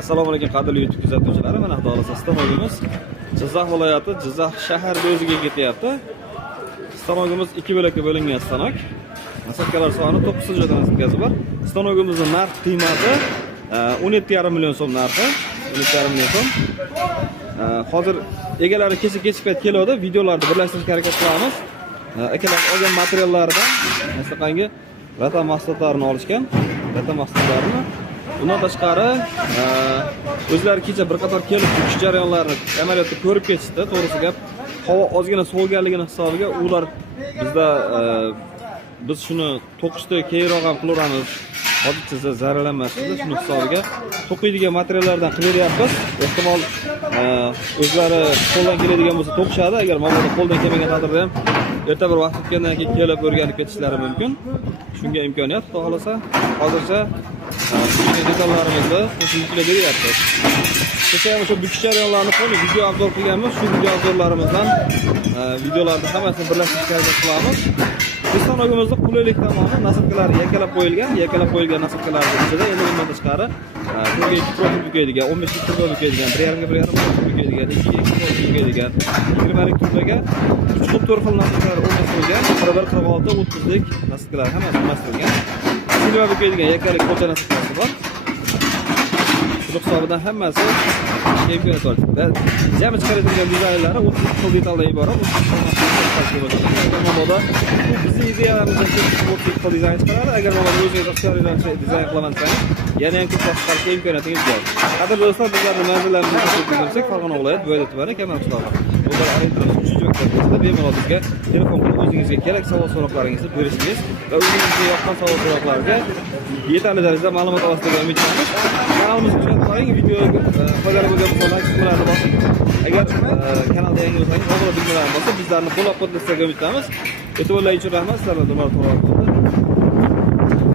Assalomu alaykum qadrli YouTube kuzatuvchilari. Mana Xudo xolasa stanogimiz Jizzax viloyati, Jizzax shaharida o'ziga ketyapti. Stanogimiz 2 bo'lakka bo'lingan stanok. Nasatkalar soni 9 ta joydan nasatgasi bor. Stanogimizning narx qiymati 17,5 million so'm narxi. 17,5 million so'm. Hozir egalari kechib payt keladi, videolarni birlashtirishga harakat qilamiz. Akalar olgan materiallardan masalan rata mahsulotlarini olishgan. Rata mahsulotlarini bundan tashqari o'zlari kecha bir qator kelib uchish jarayonlarini amaliyotda ko'rib ketishdi. To'g'risi gap, havo ozgina soviganligini hisobiga ular bizda biz shuni to'qishda keyinroq ham qilaveramiz. Hozircha zararlanmasdi. Shuni hisobiga to'qiydigan materiallardan qilyapmiz. Ehtimol o'zlari qo'ldan keladigan bo'lsa to'qishadi. Agar mabodo qo'ldan kelmagan taqdirda ham erta bir vaqt o'tgandan keyin kelib o'rganib ketishlari mumkin. Shunga imkoniyat Xudo xolasa hozircha detallarimizni qo'shimcha beryapmiz. Kecha ham o'sha bukish jarayonlarini to'liq video obzor qilganmiz. Shu video obzorlarimizdan videolarni hammasini birlashtirishga harakat qilamiz. Stanogimizning qulaylik tomoni nasibkalar yakalab qo'yilgan nasibkalarning ichida endi bundan tashqari turga 2 profil bukaydigan, 15 turga bukaydigan, 1,5 profil bukaydigan, 2 profil bukaydigan, 20lik turga 3-4 xil nasibkalar o'rnatilgan, 1,46, 30lik nasibkalar hammasi o'rnatilgan. Silva bukaydigan yakalik qo'lcha nasibkasi bor. Shu hisobidan hammasi imkoniyat bor. Jami chiqarilgan dizaynlari 30 xil detaldan iborat. Mabodo bizning ideyalarimizdan ko'p xil dizayn chiqaradi. Agar mabodo o'zingiz ixtiyoringizcha dizayn qilaman desangiz, yana ham ko'proq chiqarishga imkoniyatingiz bor. Qadrli do'stlar, bizlarning manzillarimizni ko'rsatib o'tsak, Farg'ona viloyati Bo'ydoq tumani Kamar qishlog'i. Ular arendamiz 3-joyda bemalol bizga telefon qilib o'zingizga kerak savol-so'roqlaringizni berishingiz va o'zingizga yoqqan savol-so'roqlarga yetarli darajada ma'lumot olasiga umid qilamiz. Kanalimizga kuzatib qoling, videoga foydali bo'lgan bo'lsa like tugmasini bosing. Agar kanalda yangi bo'lsangiz, avvalo bilmalar bo'lsa, bizlarni qo'llab-quvvatlashga umid qilamiz. E'tiborlaringiz uchun rahmat. Sizlarga to'g'ri bo'ldi.